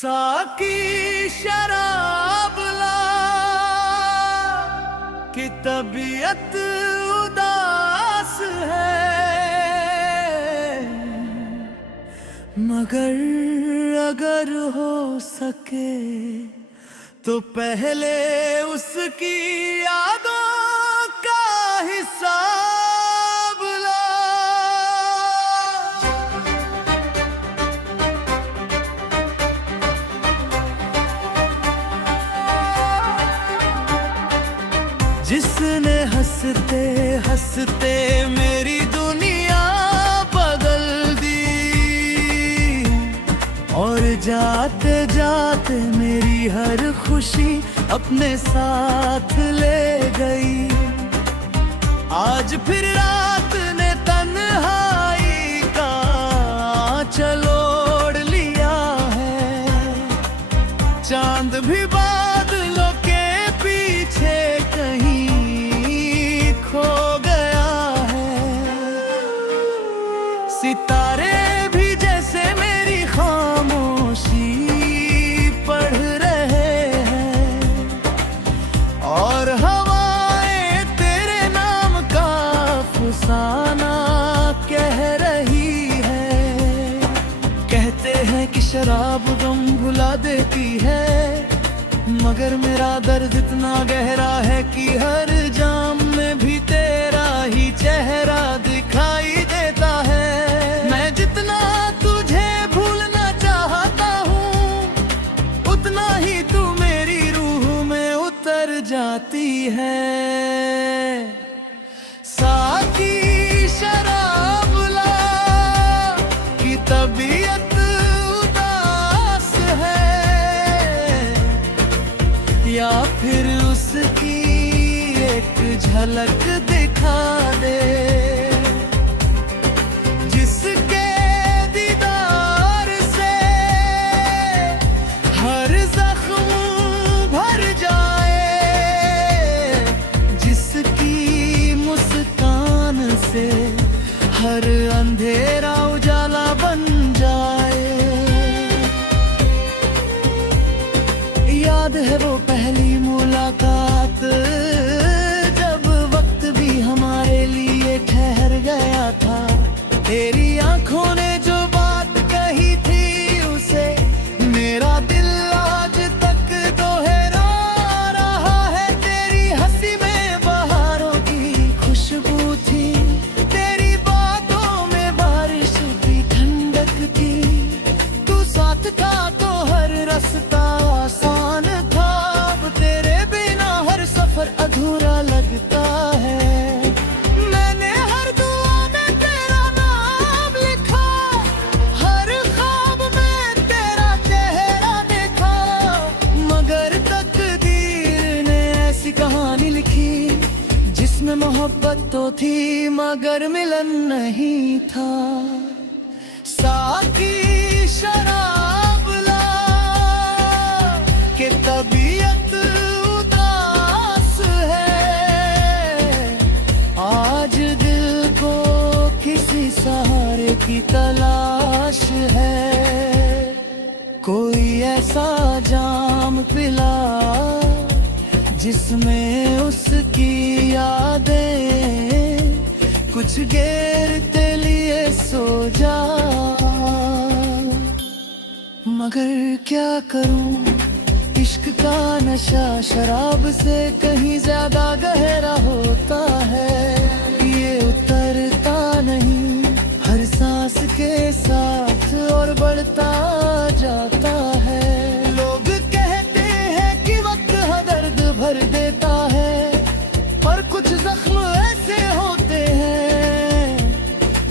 साकी शराब ला कि तबीयत उदास है, मगर अगर हो सके तो पहले उसकी यादों का हिसाब ला। जिसने हंसते हंसते मेरी दुनिया बदल दी और जाते जाते मेरी हर खुशी अपने साथ ले गई। आज फिर रात ने तन्हाई का आंचल ओढ़ लिया है, चांद भी बादलों के पीछे कहीं खो गया है। सितारे भी जैसे मेरी खामोशी पढ़ रहे हैं और हवाएं तेरे नाम का अफसाना कह रही है। कहते हैं कि शराब गम भुला देती है, मगर मेरा दर्द इतना गहरा है कि हर जाम में भी तेरा ही चेहरा दिखाई देता है। मैं जितना तुझे भूलना चाहता हूँ, उतना ही तू मेरी रूह में उतर जाती है। साकी शराब ला कि तबीयत उदास है, या फिर उसकी एक झलक दिखा दे जिसके दीदार से हर जख्म भर जाए, जिसकी मुस्कान से हर अंधेरा उजाला बन जाए। याद है वो पहली मुलाकात जब वक्त भी हमारे लिए ठहर गया था। तेरी आंखों ने जो बात कही थी उसे मेरा दिल आज तक दोहरा रहा है। तेरी हंसी में बहारों की खुशबू थी, तेरी बातों में बारिश की ठंडक थी। तू साथ था तो हर रास्ता आसान था, अब तेरे बिना हर सफर अधूरा लगता है। मैंने हर दुआ में तेरा नाम लिखा, हर ख्वाब में तेरा चेहरा देखा, मगर तकदीर ने ऐसी कहानी लिखी जिसमें मोहब्बत तो थी मगर मिलन नहीं था। साकी शराब ला कि तबीयत उदास है, आज दिल को किसी सहारे की तलाश है। कोई ऐसा जाम पिला जिसमें उसकी यादें कुछ घेरते लिए सो जा। मगर क्या करूं, इश्क का नशा शराब से कहीं ज्यादा गहरा होता है। ये उतरता नहीं, हर सांस के साथ और बढ़ता जाता है। लोग कहते हैं कि वक्त दर्द भर देता है, पर कुछ जख्म ऐसे होते हैं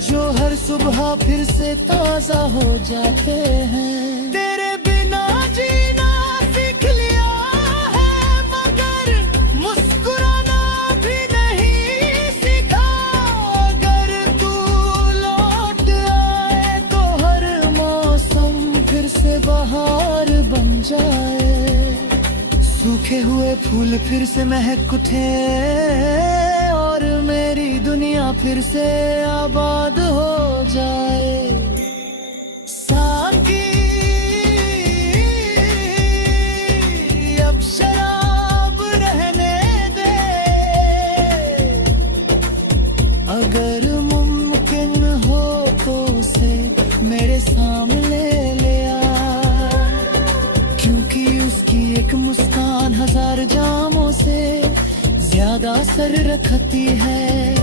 जो हर सुबह फिर से ताजा हो जाते हैं। तेरे बिना जीना सीख लिया है, मगर मुस्कुराना भी नहीं सीखा। अगर तू लौट आए तो हर मौसम फिर से बहार बन जाए। सूखे हुए फूल फिर से महक उठे और मेरी दुनिया फिर से आबाद हो जाए। साकी ज्यादा सर रखती है।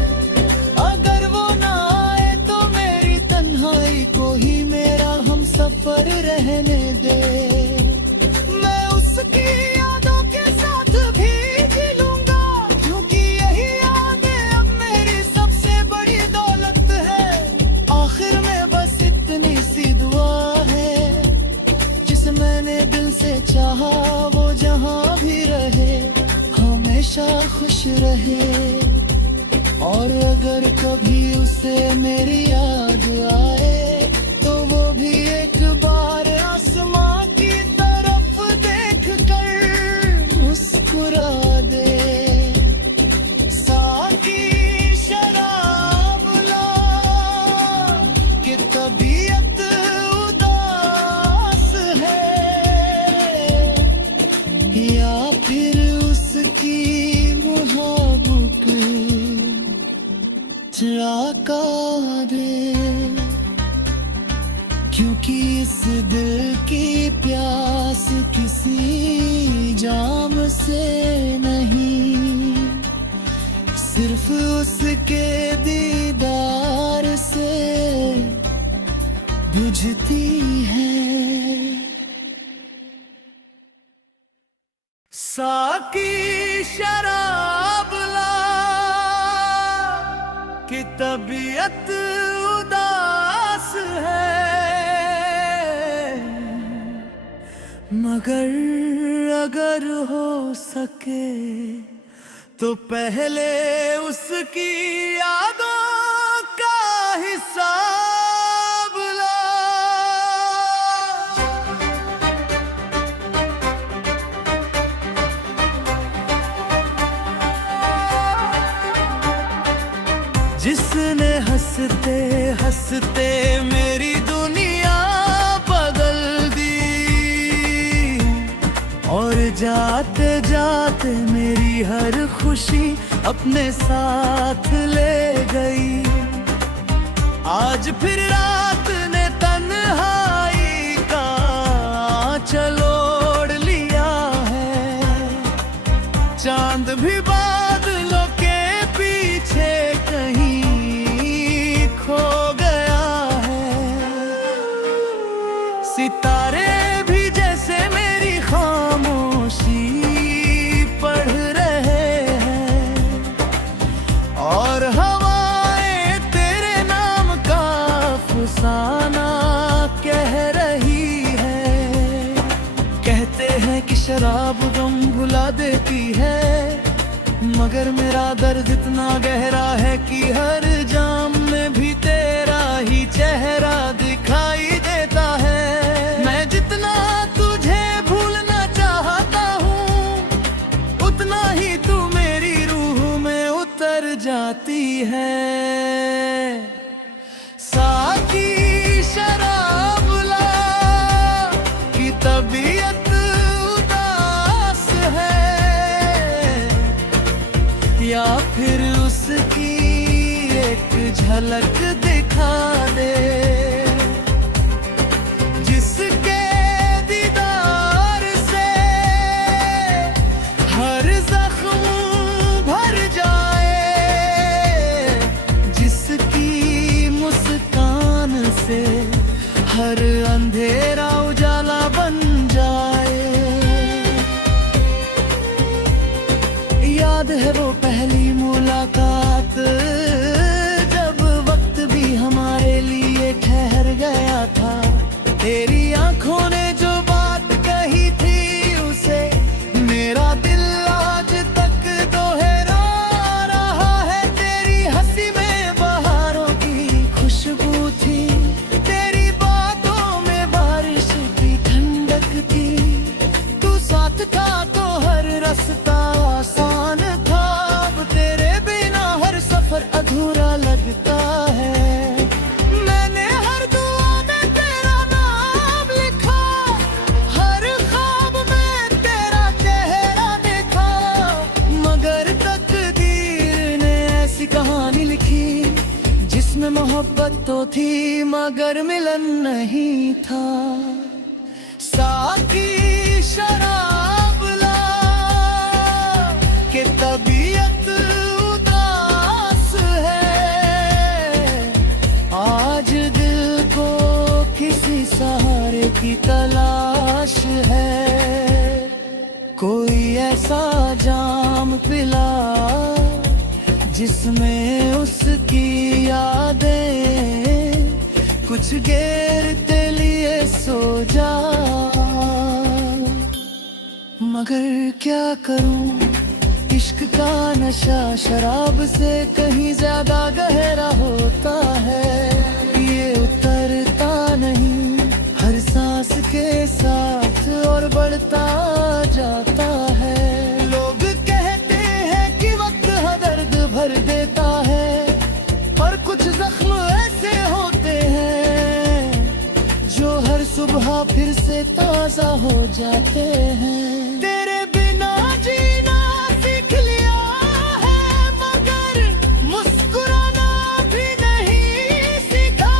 अगर वो ना आए तो मेरी तन्हाई को ही मेरा हम सफर रहने दे। मैं उसकी यादों के साथ भी जी लूंगा, क्योंकि यही यादें अब मेरी सबसे बड़ी दौलत है। आखिर में बस इतनी सी दुआ है, जिसे मैंने दिल से चाहा वो जहां भी रहे, हमेशा खुश रहे। और अगर कभी उसे मेरी याद आए तो वो भी एक बार आसमां की तरफ देख कर मुस्कुरा दे। साकी शराब ला कि तबीयत उदास है, या फिर उसकी मोहब्बत चढ़ा दे। क्योंकि इस दिल की प्यास किसी जाम से नहीं, सिर्फ उसके दीदार से बुझती है। साकी शराब ला कि तबीयत उदास है, मगर अगर हो सके तो पहले उसकी यादों का हिसाब ला। जिसने हंसते हंसते मेरी दुनिया बदल दी, और जाते जाते मेरी हर खुशी अपने साथ ले गई। आज फिर रात ने तन्हाई का आंचल ओढ़ लिया है। चांद भी बादलों के पीछे कहीं खो गया है। सितारे भी जैसे मेरी खामोशी पढ़ रहे हैं, और हवाएं तेरे नाम का अफसाना कह रही है। कहते हैं कि शराब गम भुला देती है, मगर मेरा दर्द इतना गहरा है कि हर जाम में भी तेरा ही चेहरा दिखाई देता है। मैं जितना तुझे भूलना चाहता हूँ, उतना ही तू मेरी रूह में उतर जाती है। साकी शराब ला कि तबीयत उदास है, या फिर उसकी एक झलक दिखा दे। जिसके दीदार से हर जख्म भर जाए, जिसकी मुस्कान से हर अंधेरा उजाला बन जाए। याद है वो पहली मुलाकात, जब वक्त भी हमारे लिए ठहर गया था। तेरी आंखों ने जो बात कही थी उसे मेरा दिल आज तक दोहरा रहा है। तेरी हंसी में बहारों की खुशबू थी, तेरी बातों में बारिश की ठंडक थी। तू साथ था तो हर रास्ता आसान था, अब तेरे बिना हर सफर अधूरा लगता है। मैंने हर दुआ में तेरा नाम लिखा, हर ख्वाब में तेरा चेहरा देखा, मगर तकदीर ने ऐसी कहानी लिखी जिसमें मोहब्बत तो थी मगर मिलन नहीं था। साकी शराब ला के तबीयत जाम पिला, जिसमें उसकी यादें कुछ घेरते लिए सो जा। मगर क्या करूं, इश्क का नशा शराब से कहीं ज्यादा गहरा होता है। ये उतरता नहीं हर सांस के साथ और बढ़ता जाता है। लोग कहते हैं कि वक्त हर दर्द भर देता है, पर कुछ जख्म ऐसे होते हैं जो हर सुबह फिर से ताजा हो जाते हैं। तेरे बिना जीना सीख लिया है, मगर मुस्कुराना भी नहीं सीखा।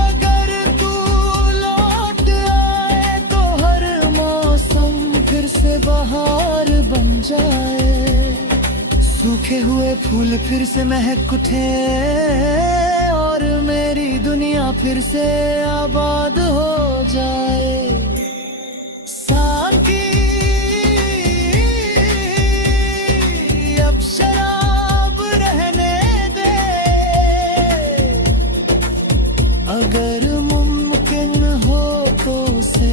अगर तू लौट आए तो हर मौसम फिर से बहार बन जाए। सूखे हुए फूल फिर से महक उठे और मेरी दुनिया फिर से आबाद हो जाए। साकी अब शराब रहने दे, अगर मुमकिन हो तो उसे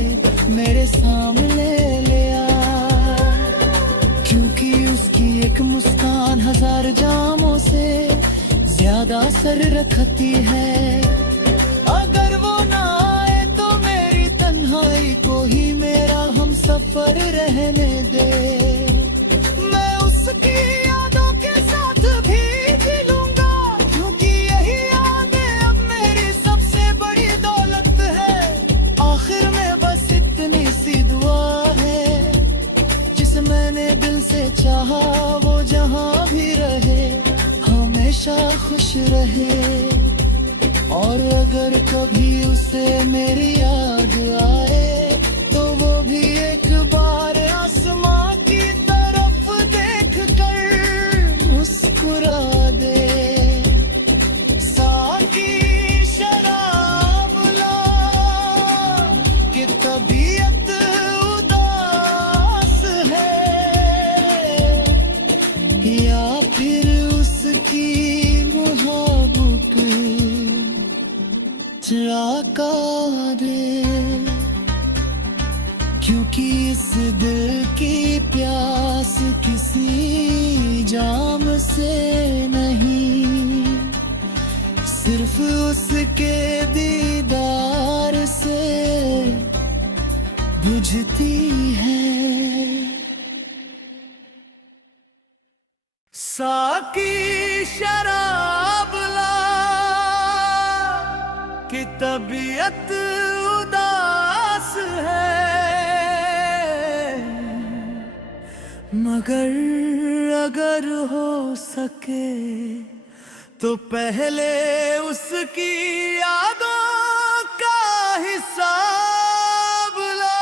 मेरे सामने ले आ, क्योंकि उसकी एक मुस्कान हजार जामों से ज्यादा असर रखती है। अगर वो ना आए तो मेरी तन्हाई को ही मेरा हम सफर रहने दे। मैं उसकी यादों के साथ भी जी लूंगा, क्योंकि यही यादें अब मेरी सबसे बड़ी दौलत है। आखिर में बस इतनी सी दुआ है, जिसे मैंने दिल से चाहा वो जहां भी रहे, हमेशा खुश रहे। और अगर कभी उसे मेरी याद आए तो वो भी एक बार आसमां की तरफ देख कर मुस्कुरा दे। साकी शराब ला कि तबीयत उदास है, या फिर उसकी मोहब्बत जाका दे, क्योंकि इस दिल की प्यास किसी जाम से नहीं, सिर्फ उसके दीदार से बुझती है। साकी शराब ला कि तबीयत उदास है, मगर अगर हो सके तो पहले उसकी यादों का हिसाब ला।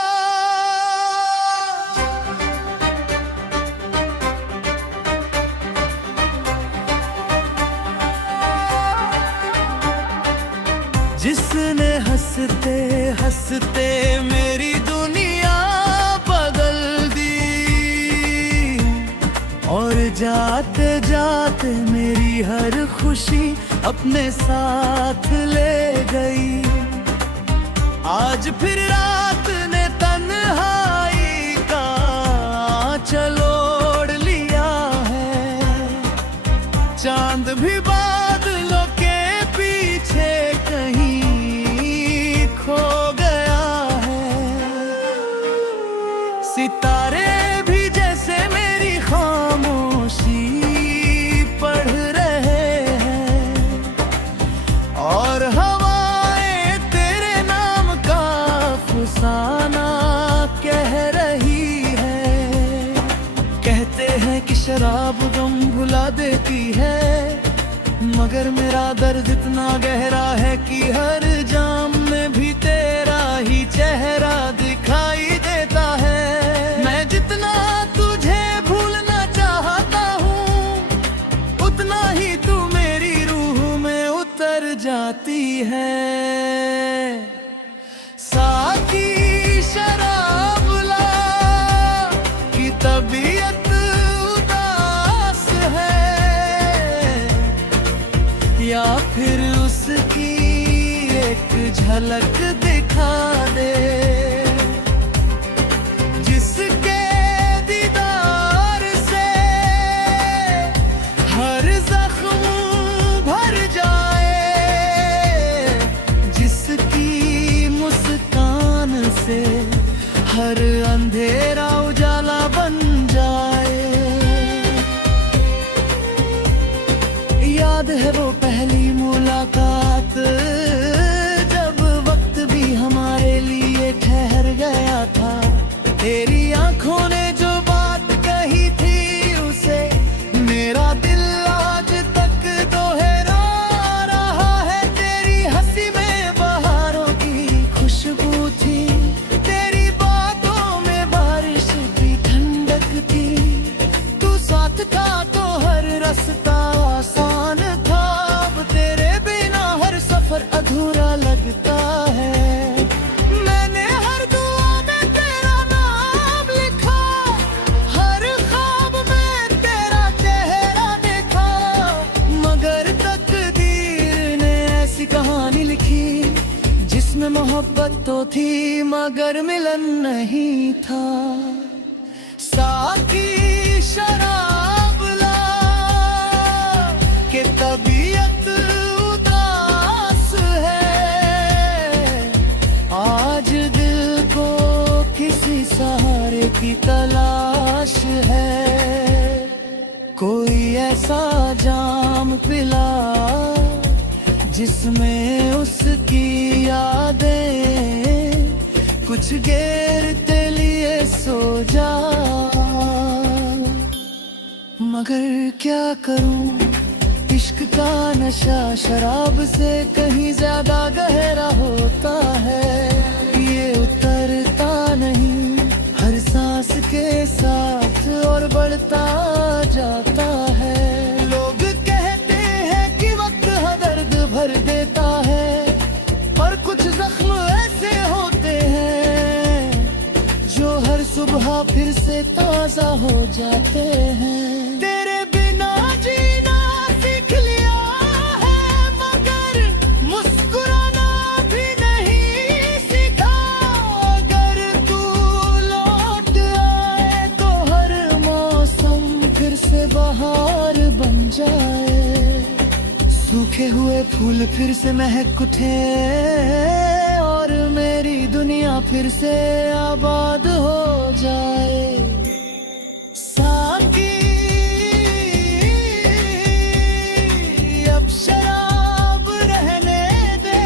जिसने हंसते हंसते मेरी दुनिया बदल दी, और जाते जाते मेरी हर खुशी अपने साथ ले गई। आज फिर रात ने तन्हाई का आंचल ओढ़ लिया है, चांद भी बादलों के पीछे कहीं खो गया है। सितारे भी जैसे मेरी खामोशी पढ़ रहे हैं, और हवाएं तेरे नाम का अफसाना कह रही है। कहते हैं कि शराब गम भुला देती है, मगर मेरा दर्द इतना गहरा है कि हर जाम में भी तेरा ही चेहरा दिखाई देता है। मैं जितना तुझे भूलना चाहता हूँ, उतना ही तू मेरी रूह में उतर जाती है। साकी शराब ला कि तबीयत झलक दिखा दे, जिसके दीदार से हर जख्म भर जाए, जिसकी मुस्कान से हर अंधेरा उजाला बन जाए। याद है वो पहली मुलाकात, जब वक्त भी हमारे लिए ठहर गया था। तेरी आंखों ने जो बात कही थी उसे मेरा दिल आज तक दोहरा रहा है। तेरी हंसी में बहारों की खुशबू थी, तेरी बातों में बारिश की ठंडक थी। तू साथ था तो हर रास्ता आसान था, अब तेरे बिना हर सफर अधूरा लगता है। मैंने हर दुआ में तेरा नाम लिखा, हर ख्वाब में तेरा चेहरा देखा, मगर तकदीर ने ऐसी कहानी लिखी जिसमें मोहब्बत तो थी मगर मिलन नहीं था। साथी शराब ला के तबीयत उदास है, आज दिल को किसी सहारे की तलाश है। कोई ऐसा जाम पिला जिसमें उसकी यादें कुछ घेरते लिए सो जा, मगर क्या करूं इश्क का नशा शराब से कहीं ज्यादा गहरा होता है। ये उतरता नहीं हर सांस के साथ और बढ़ता जाता है। लोग कहते हैं कि वक्त दर्द भर देता है, पर कुछ जख्म ऐसे होते हैं जो हर सुबह फिर से ताजा हो जाते हैं। तेरे बिना जीना सीख लिया है, मगर मुस्कुराना भी नहीं सीखा। अगर तू लौट आए तो हर मौसम फिर से बहार बन जाए, सूखे हुए फूल फिर से महक उठे और मेरी दुनिया फिर से आबाद हो जाए। साकी अब शराब रहने दे,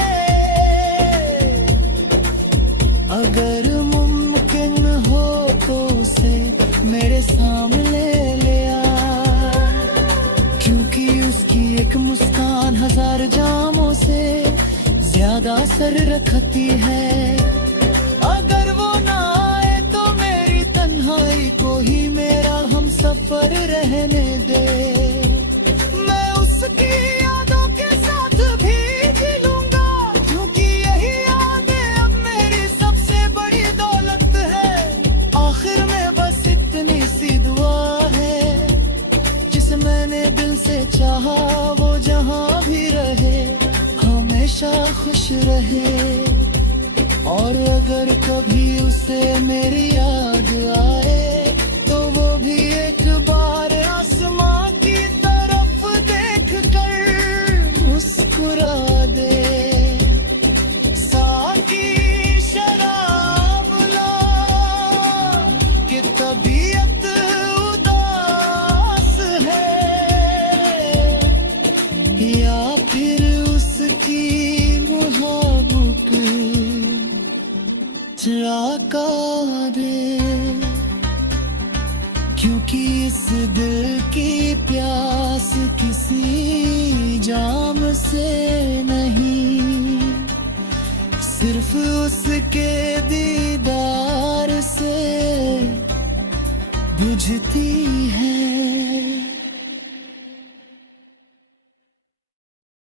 अगर मुमकिन हो तो उसे मेरे सामने ले आ, क्योंकि उसकी एक मुस्कान हजार जामों से ज्यादा असर रखती है। अगर वो ना आए तो मेरी तन्हाई को ही मेरा हम सफर रहने दे। मैं उसकी यादों के साथ भी जी लूंगा, क्योंकि यही यादें अब मेरी सबसे बड़ी दौलत है। आखिर में बस इतनी सी दुआ है, जिसे मैंने दिल से चाहा वो जहां भी रहे, हमेशा खुश रहे। और अगर कभी उसे मेरी याद आए तो वो भी एक बार आसमां की तरफ देख कर मुस्कुरा दे। साकी शराब ला कि तबीयत उदास है, या फिर उसकी मोहब्बत जागा दे, क्योंकि इस दिल की प्यास किसी जाम से नहीं, सिर्फ उसके दीदार से बुझती है।